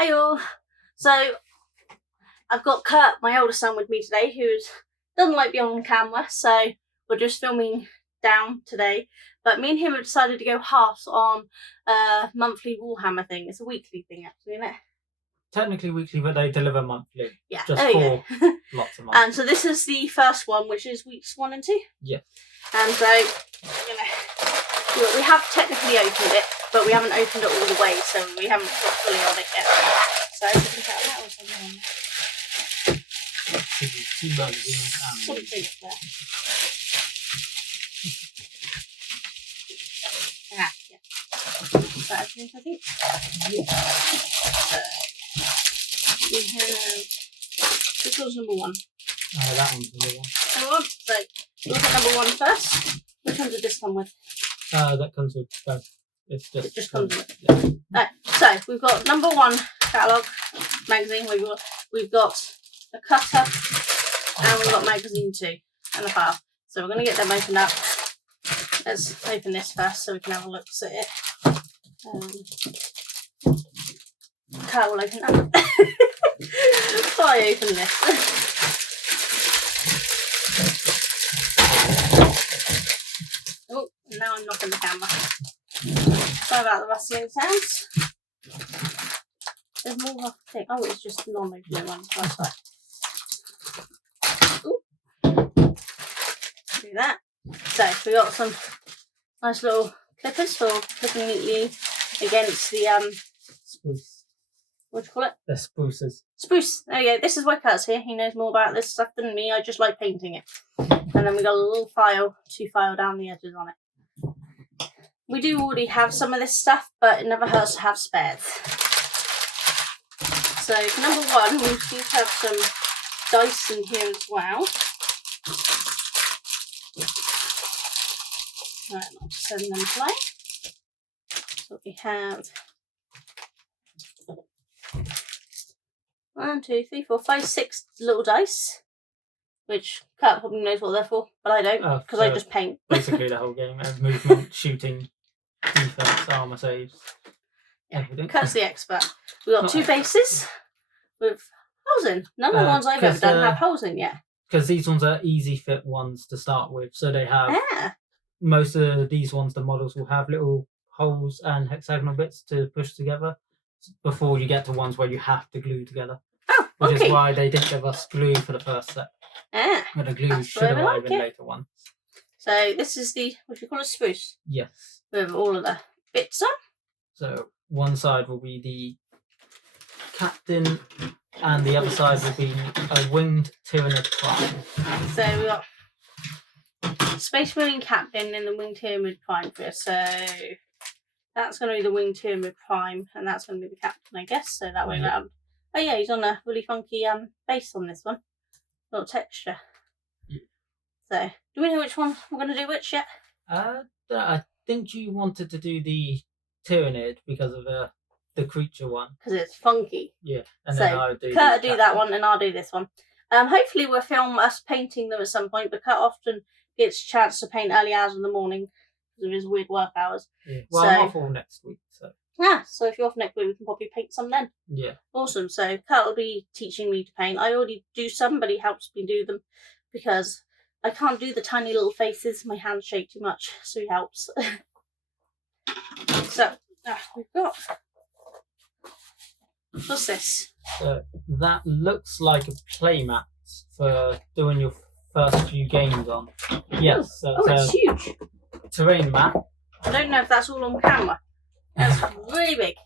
Hey all. So I've got Kurt, my older son, with me today, who doesn't like being on camera, so we're just filming down today. But me and him have decided to go halves on a monthly Warhammer thing. It's a weekly thing, actually, isn't it? Technically weekly, but they deliver monthly. Yeah. Just for lots of months. And so this is the first one, which is weeks 1 and 2. Yeah. And so we have technically opened it, but we haven't opened it all the way, so we haven't got fully on it yet. So I think that was something. Something there. Ah, yeah. Is that everything, I think? Yeah. We have. This was number 1. That one's number 1. Number 1. So look at number 1 first. Which one did this come with? That comes with both. It just comes with it. Yeah. So we've got number 1 catalogue magazine. We've got a cutter, and we've got magazine 2 and a file. So we're going to get them opened up. Let's open this first so we can have a look at it. Kurt will open that. I open this. Oh, now I'm knocking the camera. Sorry about the rustling sounds. There's more I think. Oh, it's just non-opening one. That's right. Ooh. Do that. So we got some nice little clippers for clipping neatly against the spruce. What do you call it? The spruces. Spruce. There you go. This is why Kurt's here. He knows more about this stuff than me. I just like painting it. And then we got a little file to file down the edges on it. We do already have some of this stuff, but it never hurts to have spares. So for number 1, we do have some dice in here as well. Right, I'll just send them play. So we have 1, 2, 3, 4, 5, 6 little dice, which Kurt probably knows what they're for, but I don't, because I just paint. Basically the whole game, movement, shooting, defense, armor saves, everything. Kurt's the expert. We've got 2 bases with holes in. None of the ones I've ever done have holes in yet. Because these ones are easy fit ones to start with, so they have most of these ones. The models will have little holes and hexagonal bits to push together before you get to ones where you have to glue together. Oh, okay. Which is why they didn't give us glue for the first set. But the glue should arrive in later ones. So this is the, what do you call it, spruce? Yes. With all of the bits on. So one side will be the captain, and the other side will be a winged Tyranid Prime. So we've got Space Marine Captain and the winged Tyranid Prime for us. So that's going to be the winged Tyranid Prime, and that's going to be the captain, I guess. So that way around. Oh yeah, he's on a really funky base on this one. Little texture. Yeah. So, do we know which one we're going to do which yet? I think you wanted to do the Tyranid because of the creature one. Because it's funky. Yeah. And then I'll do Kurt will do that one and I'll do this one. Hopefully we'll film us painting them at some point, but Kurt often gets a chance to paint early hours in the morning because of his weird work hours. Yeah. Well, I'm off all next week, so. Yeah, so if you're off next week, we can probably paint some then. Yeah. Awesome. So Kurt will be teaching me to paint. I already do some, but he helps me do them because I can't do the tiny little faces. My hands shake too much, so he helps. So, we've got... What's this? That looks like a playmat for doing your first few games on. Yes. So it's huge. Terrain map. I don't know if that's all on camera. That's really big.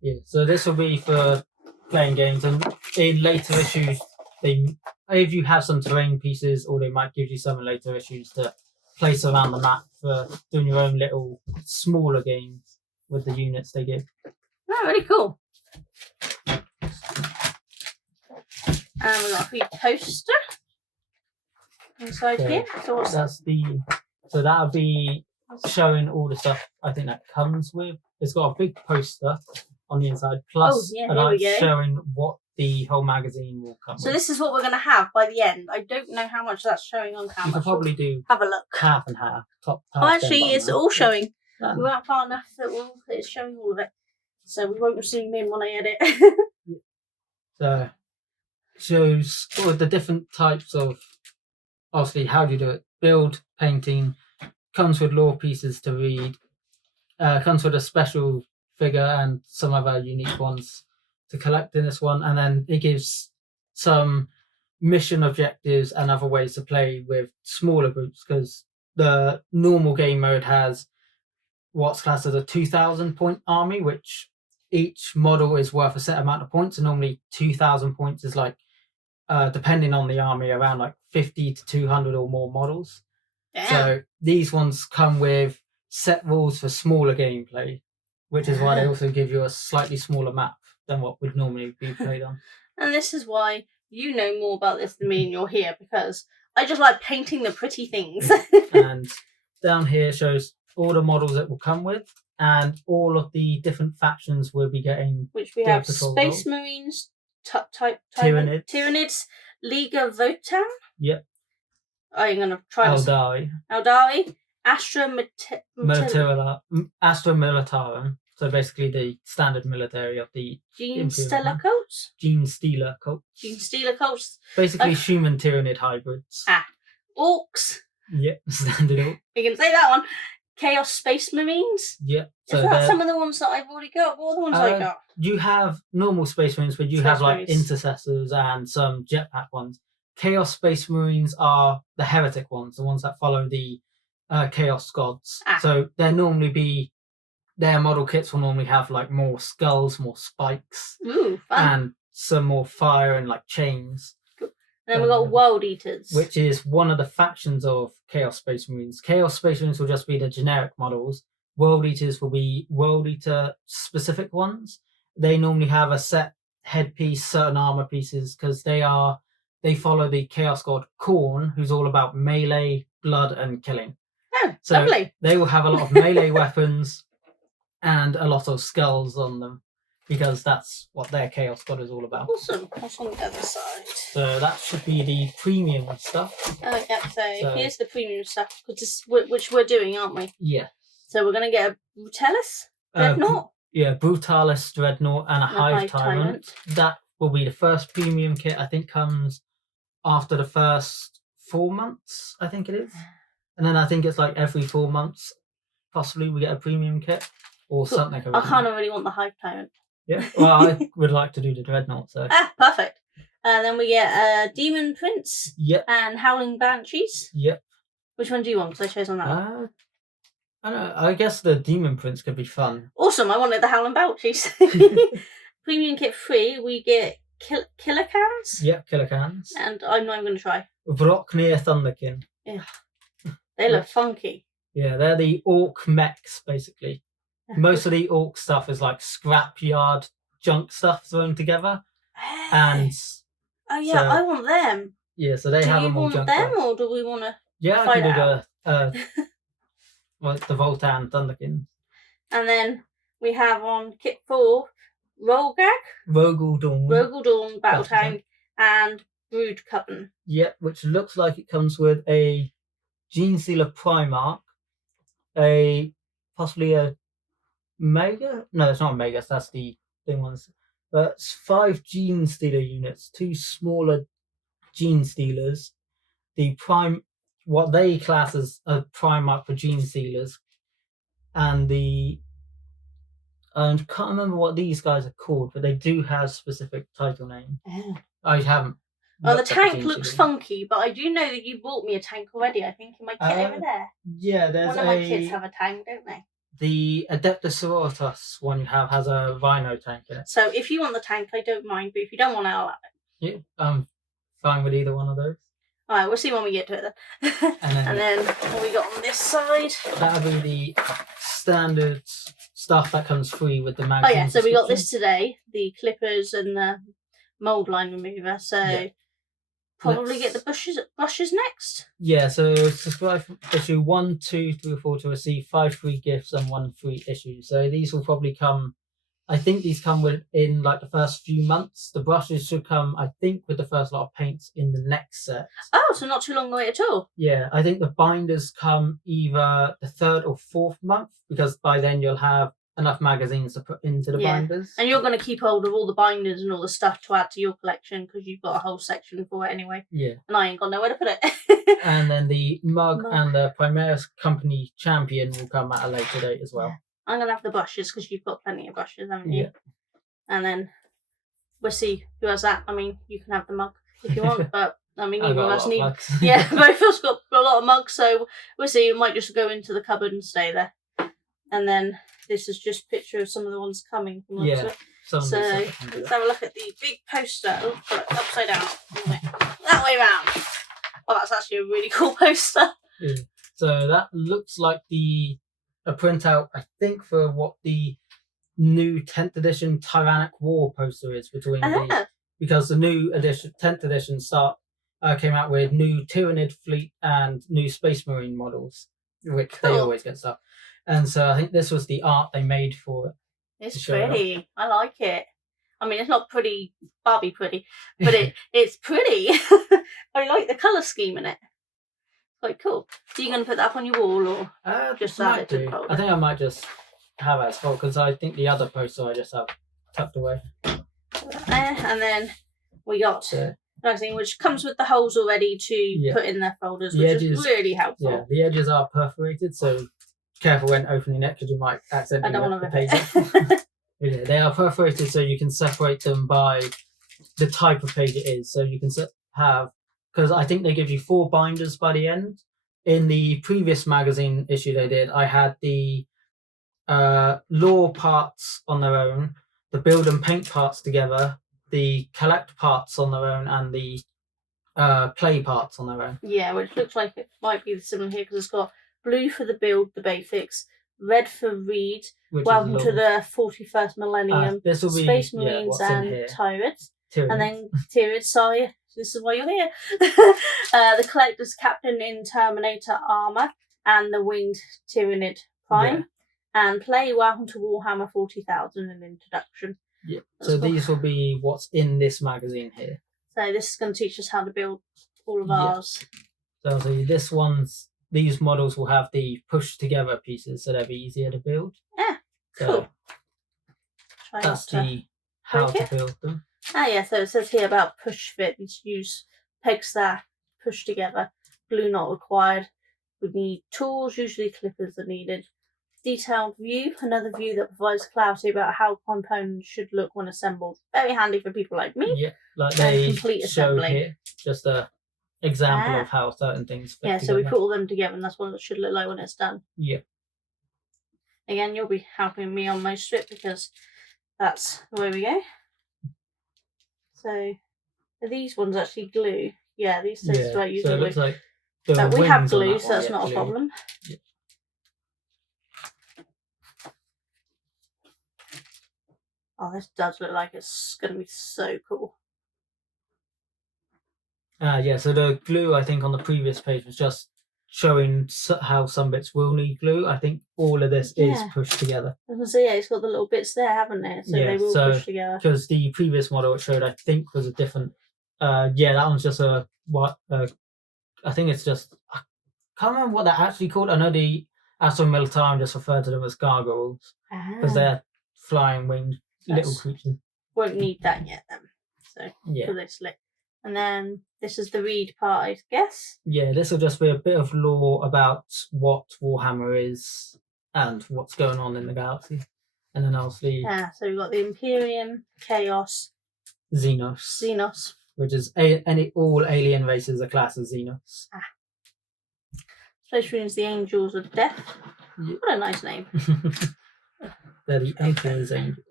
Yeah, so this will be for playing games, and in later issues, if you have some terrain pieces, or they might give you some in later issues to place around the map for doing your own little smaller games with the units they give. Oh, really cool. And we've got a free poster inside here. So that'll be showing all the stuff I think that comes with. It's got a big poster on the inside, plus showing what the whole magazine will come with. So this is what we're going to have by the end. I don't know how much that's showing on camera. You could probably do have a look. Half and half. Top half. Oh, actually, it's all showing. We weren't far enough that it's showing all of it. So we won't zoom in when I edit. So shows all the different types of, obviously, how do you do it? Build, painting, comes with lore pieces to read, comes with a special figure and some other unique ones to collect in this one, and then it gives some mission objectives and other ways to play with smaller groups, because the normal game mode has what's classed as a 2,000 point army, which each model is worth a set amount of points, and normally 2,000 points is like, depending on the army, around like 50 to 200 or more models. Damn. So these ones come with set rules for smaller gameplay, which is why they also give you a slightly smaller map than what would normally be played on. And this is why you know more about this than me, and you're here, because I just like painting the pretty things. And down here shows all the models it will come with, and all of the different factions will be getting. Which we have Space Marines, Tyranids, Liga Votan. Yep. I'm going to try Eldari, Astra Militarum. So basically the standard military of the Gene Stealer Cults. Gene Stealer Cults. Basically human Tyranid hybrids. Orcs. Yep, standard orc. You can say that one. Chaos Space Marines. Yep. So is that some of the ones that I've already got? What are the ones I got? You have normal Space Marines, but you have like intercessors and some jetpack ones. Chaos Space Marines are the heretic ones, the ones that follow the Chaos gods. So their model kits will normally have like more skulls, more spikes, and some more fire and like chains. And then we've got World Eaters, which is one of the factions of Chaos Space Marines. Chaos Space Marines will just be the generic models. World Eaters will be World Eater specific ones. They normally have a set headpiece, certain armor pieces, because they follow the Chaos God Khorne, who's all about melee, blood, and killing. Oh, so lovely. They will have a lot of melee weapons and a lot of skulls on them, because that's what their Chaos God is all about. Awesome. That's on the other side. So that should be the premium stuff. Oh, yeah. So here's the premium stuff, which we're doing, aren't we? Yeah. So we're going to get a Brutalis Dreadnought. Brutalis Dreadnought and a Hive Tyrant. That will be the first premium kit. I think comes after the first 4 months, I think it is. And then I think it's like every 4 months, possibly we get a premium kit or something. I kind of really want the Hive Tyrant. Yeah, well, I would like to do the Dreadnought. So. Perfect. And then we get Demon Prince. Yep. And Howling Banshees. Yep. Which one do you want? Because I chose on that one. I don't know. I guess the Demon Prince could be fun. Awesome. I wanted the Howling Banshees. Premium kit 3, we get Killer Cans. Yep, Killer Cans. And I'm not even going to try. Vroknir Thunderkin. Yeah. They look funky. Yeah, they're the orc mechs, basically. Most of the orc stuff is like scrapyard junk stuff thrown together. And I want them. Yeah, so they have them all junk. Do you want them, or do we want to? Yeah, I can do the Voltan Thunderkin. And then we have on kit 4 Rogul Dawn Battle Tank and Brood Coven. Yep, which looks like it comes with a Gene Stealer Primarch, possibly a Mega? No, it's not a Mega, that's the thing ones. But it's 5 Gene Stealer units, 2 smaller Gene Stealers. What they class as a Primarch for Gene Stealers. And I can't remember what these guys are called, but they do have specific title names. Yeah. I haven't. Well, the tank looks funky, but I do know that you bought me a tank already, I think, in my kit over there. Yeah, there's one of my kids have a tank, don't they? The Adeptus Sororitas one you have has a Rhino tank in it. So if you want the tank, I don't mind, but if you don't want it, I'll have it. Yeah, I'm fine with either one of those. Alright, we'll see when we get to it then. And then what we got on this side? That'll be the standard stuff that comes free with the magazine. Oh yeah, so we got this today, the clippers and the mould line remover. So probably get the brushes next. Yeah, so subscribe issue 1, 2, 3, 4 to receive 5 free gifts and 1 free issue. So these will probably come. I think these come within like the first few months. The brushes should come, I think, with the first lot of paints in the next set. Oh, so not too long away at all. Yeah, I think the binders come either the 3rd or 4th month, because by then you'll have enough magazines to put into the Yeah. binders. And you're going to keep hold of all the binders and all the stuff to add to your collection because you've got a whole section for it anyway. Yeah. And I ain't got nowhere to put it. And then the mug and the Primaris Company Champion will come at a later date as well. Yeah. I'm going to have the brushes because you've got plenty of brushes, haven't you? Yeah. And then we'll see who has that. I mean, you can have the mug if you want, but I mean, I've neither of got a us lot of need. mugs. Yeah, both of us got a lot of mugs, so we'll see. We might just go into the cupboard and stay there. And then this is just a picture of some of the ones coming. From Yeah. So let's have a look at the big poster. Oh, put it upside down. That way round. Oh, that's actually a really cool poster. Yeah. So that looks like a printout, I think, for what the new 10th edition Tyrannic War poster is between because the new edition 10th edition came out with new Tyranid fleet and new Space Marine models, which they always get stuff. And so I think this was the art they made for it. It's pretty. I like it. I mean, it's not pretty Barbie pretty, but it's pretty. I like the colour scheme in it. Quite cool. Are you going to put that up on your wall or just add it to the folder? I think I might just have it as well because I think the other poster I just have tucked away. And then we got magazine, which comes with the holes already to put in their folders, which is really helpful. Yeah, the edges are perforated, so careful when opening it because you might accidentally rip the page off. Yeah, they are perforated, so you can separate them by the type of page it is. So you can have, because I think they give you 4 binders by the end. In the previous magazine issue they did, I had the lore parts on their own, the build and paint parts together, the collect parts on their own, and the play parts on their own. Yeah, which looks like it might be similar here because it's got blue for the build, the basics, red for read, welcome to the 41st millennium, this will be, Space Marines and Tyrants. And then Tyrants, sorry, this is why you're here. The Collector's Captain in Terminator armour and the Winged Tyranid Prime. And play welcome to Warhammer 40,000 in introduction. Yeah. So these will be what's in this magazine here. So this is going to teach us how to build all of ours. So these models will have the push together pieces, so they'll be easier to build. Yeah, cool. So that's how to build them. Yeah, so it says here about push fit. You use pegs that push together. Glue not required. We need tools, usually clippers are needed. Detailed view, another view that provides clarity about how components should look when assembled. Very handy for people like me. Yeah, like they show here, just a example of how certain things fit together. So we put all them together and that's what it should look like when it's done. Yeah. Again, you'll be helping me on most of it because that's the way we go. So, are these ones actually glue? Yeah, these says about using glue. Looks like we have glue, so that's not a problem. Yeah. Oh, this does look like it's going to be so cool. So the glue, I think, on the previous page was just showing how some bits will need glue. I think all of this is pushed together. So it's got the little bits there, haven't it? So they will push together. Because the previous model it showed, I think, was a different... that one's just I think it's just... I can't remember what they're actually called. I know the Astro Militarum just referred to them as gargoyles. Because they're flying winged little creatures. Won't need that yet then. So, for this lip. And then this is the read part, I guess. Yeah, this will just be a bit of lore about what Warhammer is and what's going on in the galaxy. And then obviously... so we've got the Imperium, Chaos... Xenos. Which is all alien races are classed as Xenos. Space Marines, the Angels of Death. Yeah. What a nice name. They're the Emperor's Angels.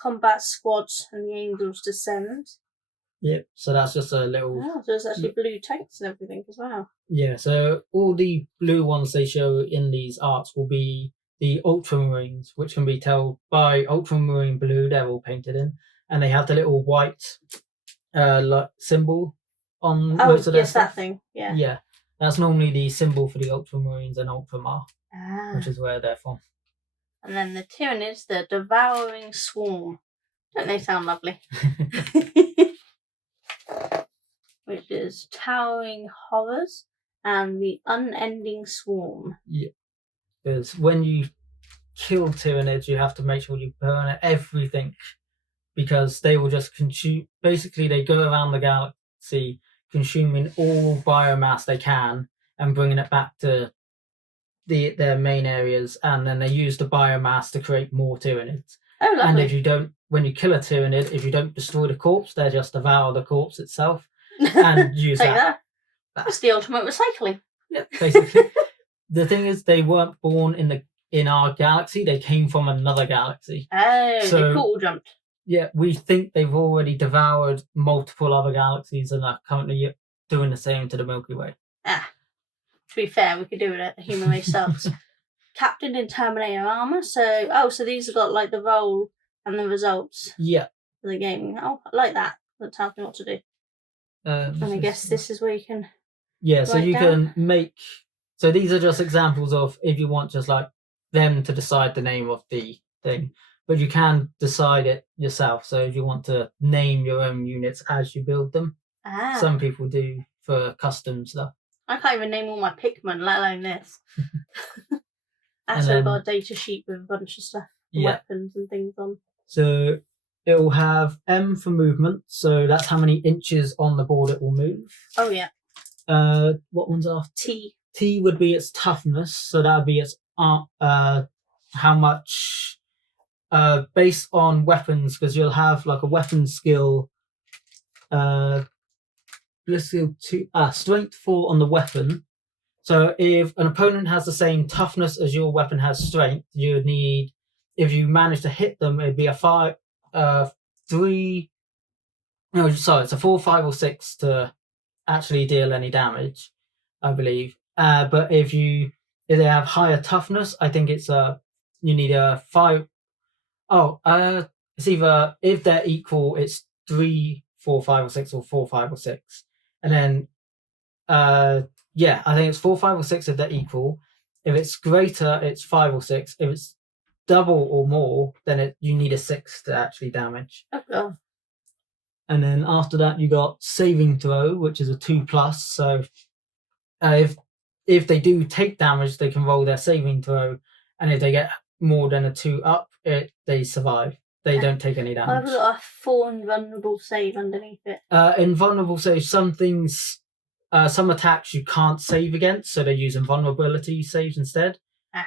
Combat Squads and the Angels Descend. Yep, so that's just a little... so there's actually blue tanks and everything as well. Yeah, so all the blue ones they show in these arts will be the Ultramarines, which can be told by Ultramarine blue, they're all painted in, and they have the little white symbol on most of their stuff. That thing, Yeah, that's normally the symbol for the Ultramarines and Ultramar, which is where they're from. And then the Tyranids, the Devouring Swarm. Don't they sound lovely? Which is Towering Horrors and the Unending Swarm. Yeah. Because when you kill Tyranids, you have to make sure you burn everything, because they will just consume. Basically, they go around the galaxy consuming all biomass they can and bringing it back to their main areas, and then they use the biomass to create more Tyranids. Oh, lovely. And if you don't, when you kill a Tyranid, if you don't destroy the corpse, they just devour the corpse itself and use that. That's the ultimate recycling. Yeah, basically. The thing is, they weren't born in our galaxy; they came from another galaxy. Oh, So, they portal jumped. Yeah, we think they've already devoured multiple other galaxies and are currently doing the same to the Milky Way. To be fair, we could do it at the human race subs. Captain in Terminator armor. So these have got like the role and the results. Yeah. For the game. Oh, I like that. That tells me what to do. And I guess this is where you can. Yeah, so you can make. So these are just examples of if you want just like them to decide the name of the thing, but you can decide it yourself. So if you want to name your own units as you build them, some people do for custom stuff. I can't even name all my Pikmin, let alone this. I've got a data sheet with a bunch of stuff, weapons and things on. So it will have M for movement, so that's how many inches on the board it will move. Oh yeah. What one's after? T. T would be its toughness, so that would be its how much based on weapons, because you'll have like a weapon skill. Strength 4 on the weapon. So if an opponent has the same toughness as your weapon has strength, you would need, if you manage to hit them, it'd be a 4, 5, or 6 to actually deal any damage, I believe. But if they have higher toughness, I think it's you need a 5. It's either, if they're equal, it's 3, 4, 5, or 6, or 4, 5, or 6. And then, I think it's 4, 5, or 6 if they're equal. If it's greater, it's 5 or 6. If it's double or more, then you need a 6 to actually damage. Okay. And then after that, you got saving throw, which is a 2+. So if they do take damage, they can roll their saving throw, and if they get more than a 2 up, they survive. They don't take any damage. I've got a 4 invulnerable save underneath it. Invulnerable save, some attacks you can't save against, so they use invulnerability saves instead.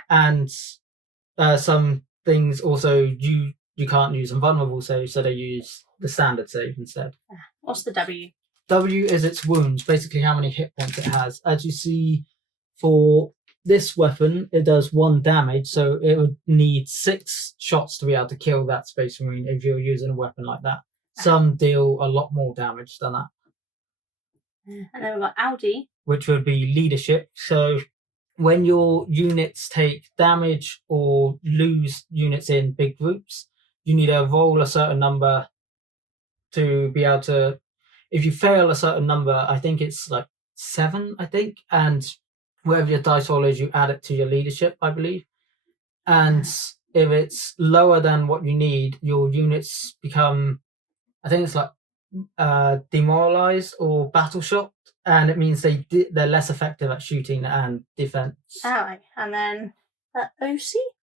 And some things also you can't use invulnerable save, so they use the standard save instead. What's the W? W is its wounds, basically how many hit points it has. As you see, for this weapon, it does 1 damage, so it would need 6 shots to be able to kill that Space Marine if you're using a weapon like that. Some deal a lot more damage than that. And then we've got Audi, which would be leadership. So when your units take damage or lose units in big groups, you need to roll a certain number to be able to. If you fail a certain number, I think it's like 7, and whatever your dice roll is, you add it to your leadership, I believe. And if it's lower than what you need, your units become, I think it's like demoralized or battle shocked, and it means they're less effective at shooting and defense. Alright, and then OC?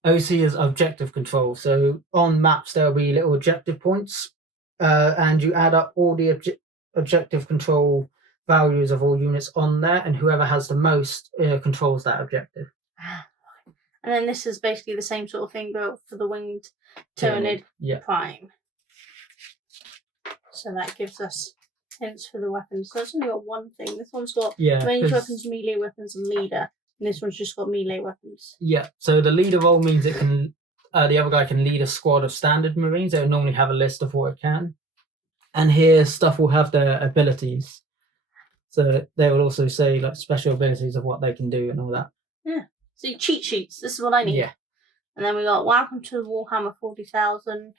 OC is objective control. So on maps there'll be little objective points, and you add up all the objective control values of all units on there, and whoever has the most controls that objective. And then this is basically the same sort of thing, but for the winged Tyranid Prime. So that gives us hints for the weapons. So it's only got one thing. This one's got range weapons, melee weapons, and leader. And this one's just got melee weapons. Yeah, so the leader role means it can. The other guy can lead a squad of standard Marines. They would normally have a list of what it can. And here, stuff will have their abilities. So they will also say like special abilities of what they can do and all that. Yeah. So cheat sheets. This is what I need. Yeah. And then we got Welcome to Warhammer 40,000.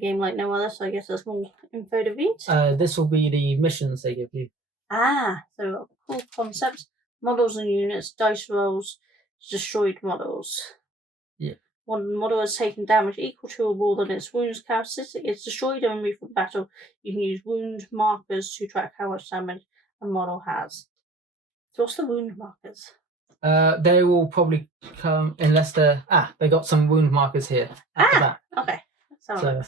Game like no other, so I guess that's more info to read. This will be the missions they give you. So cool concepts, models and units, dice rolls, destroyed models. Yeah. One model has taken damage equal to or more than its wounds characteristic. It's destroyed and removed from battle. You can use wound markers to track how much damage a model has. So what's the wound markers? They will probably come unless they got some wound markers here at the back. Okay. So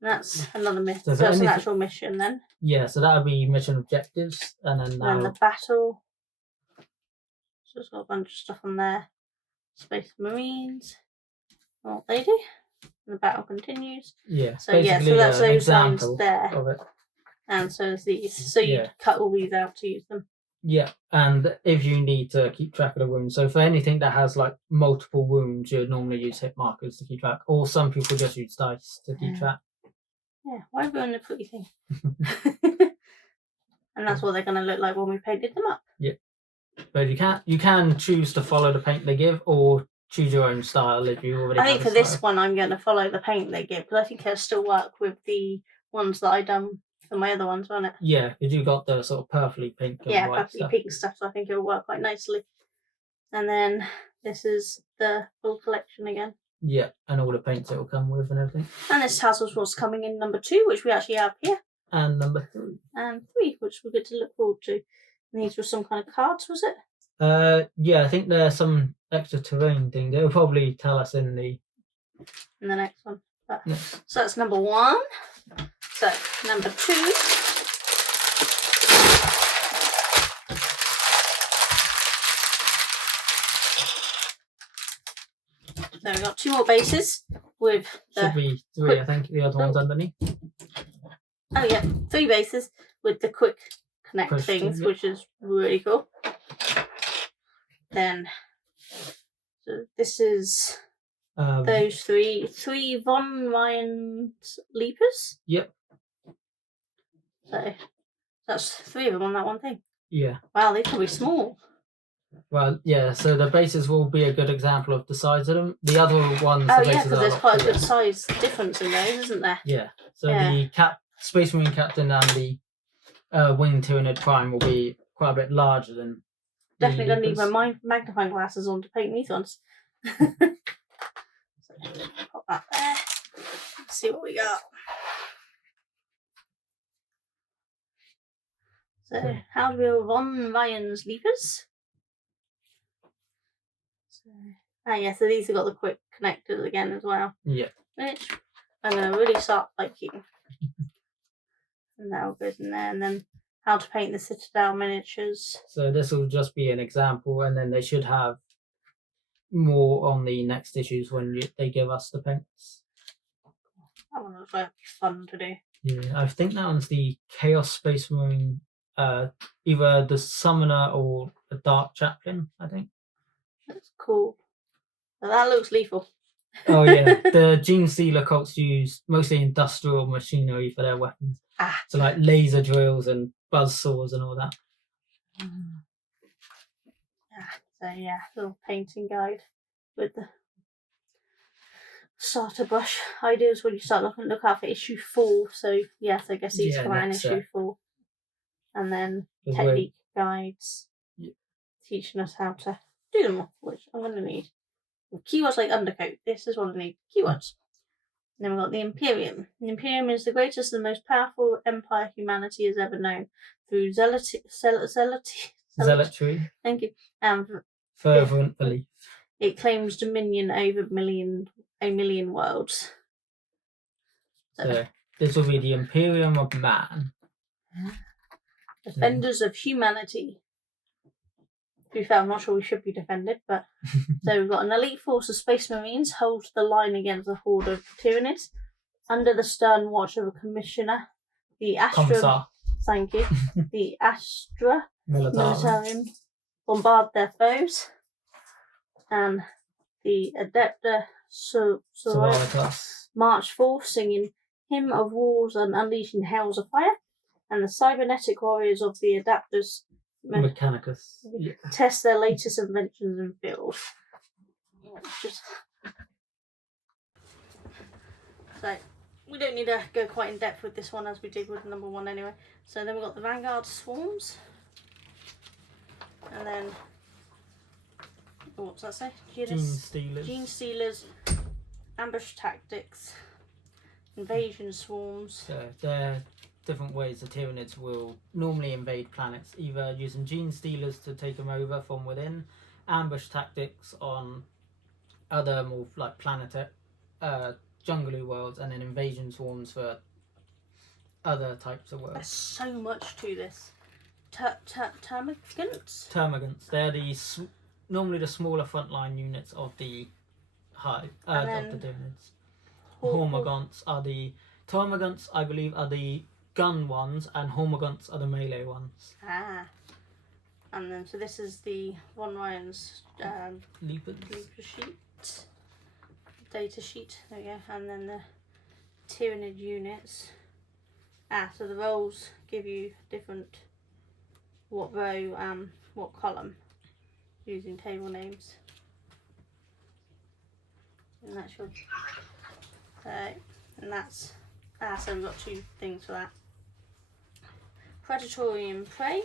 that's another mission. So So that's an actual mission then. Yeah, so that would be mission objectives, and then the battle. So it's got a bunch of stuff on there. Space Marines. What they do. And the battle continues. Yeah. So so that's those lines there. Of it. And so there's these. So you cut all these out to use them. Yeah, and if you need to keep track of the wounds, so for anything that has like multiple wounds, you'd normally use hit markers to keep track, or some people just use dice to keep track. Yeah, why are we on the pretty thing? And that's what they're going to look like when we painted them up. Yeah, but you can choose to follow the paint they give, or choose your own style if you already. I think for this one, I'm going to follow the paint they give, because I think it'll still work with the ones that I done. For my other ones, won't it? Yeah, because you got the sort of purpley pink. Yeah, purpley pink stuff, so I think it'll work quite nicely. And then this is the full collection again. Yeah, and all the paints it will come with and everything. And this tells us what's coming in number 2, which we actually have here. And number 3. And 3, which we're good to look forward to. And these were some kind of cards, was it? Yeah, I think there's some extra terrain thing. They'll probably tell us in the next one. So that's number 1. So, number 2. So we've got 2 more bases with should be 3, I think. The other one's underneath. Oh yeah, 3 bases with the quick connect things, which is really cool. Then, so this is those 3 von Ryan's Leapers. Yep. So that's 3 of them on that one thing. Yeah. Wow, they can be small. Well, yeah. So the bases will be a good example of the size of them. The other ones. Oh yeah, because there's quite a good size difference in those, isn't there? Yeah. So the Space Marine Captain and the Winged Tyranid Prime will be quite a bit larger than. Definitely going to need my magnifying glasses on to paint these ones. So, pop that there. Let's see what we got. So, how do we have von Ryan's Leapers? So these have got the quick connectors again as well. Yeah. Which I'm going to really start liking. And that all goes in there. And then how to paint the Citadel miniatures. So this will just be an example, and then they should have more on the next issues when they give us the paints. That one looks like fun to do. Yeah, I think that one's the Chaos Space Marine, either the Summoner or the Dark Chaplain, I think. That's cool. Well, that looks lethal. Oh yeah, the Gene Stealer cults use mostly industrial machinery for their weapons. So like laser drills and buzz saws and all that. So yeah, little painting guide with the starter brush ideas when you start look out for issue 4. So yes, I guess these come out in issue 4. And then technique guides teaching us how to do them all, which I'm going to need. Keywords like undercoat. This is what I need. Keywords. And then we've got the Imperium. The Imperium is the greatest and most powerful empire humanity has ever known. Through zealotry. Thank you. Fervent belief. It claims dominion over a million worlds. So this will be the Imperium of Man. Defenders of humanity. To be fair, I'm not sure we should be defended, but so we've got an elite force of Space Marines holds the line against a horde of tyrannies under the stern watch of a commissioner. The Astra, thank you. The Astra Militarium bombard their foes, and the Adepta Sororitas march forth, singing Hymn of Wars and unleashing hells of fire, and the cybernetic warriors of the Adapters Mechanicus. Test their latest inventions in field. So we don't need to go quite in depth with this one as we did with number 1 anyway. So then we've got the Vanguard Swarms. And then what's that say? Gene Stealers. Ambush Tactics. Invasion Swarms. So they're different ways the Tyranids will normally invade planets, either using Gene Stealers to take them over from within ambush tactics on other more like planetary, jungly worlds, and then invasion swarms for other types of There's worlds. so much to this. Termagants? Termagants. They're normally the smaller frontline units of the hive, of the Tyranids. Hormagaunts are the Termagants, I believe, are the gun ones, and Hormagaunts are the melee ones. Ah. And then, so this is the Von Ryan's Leopards. sheet. Data sheet. There we go. And then the Tyranid units. So the roles give you different what row, what column, using table names. And that's your. And that's. So we've got 2 things for that. Predatory and prey.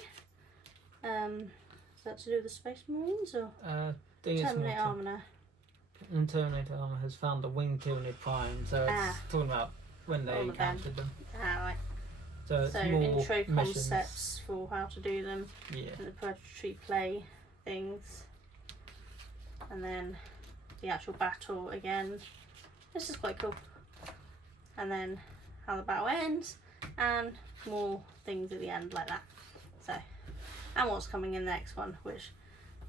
Is that to do with the Space Marines or Terminator Armor? And Terminator Armor has found the winged Tyranid Prime, so it's talking about when they encountered them. Right. So it's more intro missions. concepts for how to do them. Yeah. And the predatory play things. And then the actual battle again. This is quite cool. And then how the battle ends, and more things at the end like that. So, and what's coming in the next one, which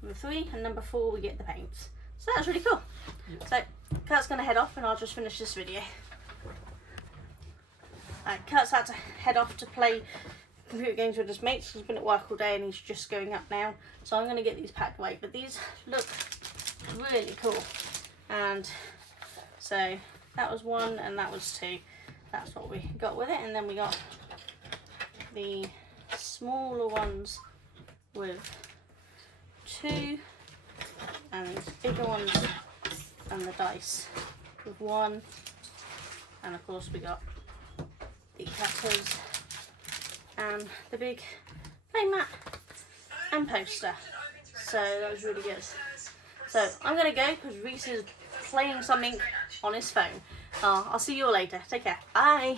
number 3 and number 4 we get the paints. So that's really cool. Yeah. So Kurt's gonna head off and I'll just finish this video. Kurt's had to head off to play computer games with his mates. He's been at work all day and he's just going up now. So I'm gonna get these packed away. But these look really cool. And so that was 1 and that was 2. That's what we got with it. And then we got the smaller ones with 2, and these bigger ones and the dice with 1, and of course we got the cutters and the big playmat and poster. So that was really good. So I'm gonna go because Reese is playing something on his phone. I'll see you all later. Take care. Bye.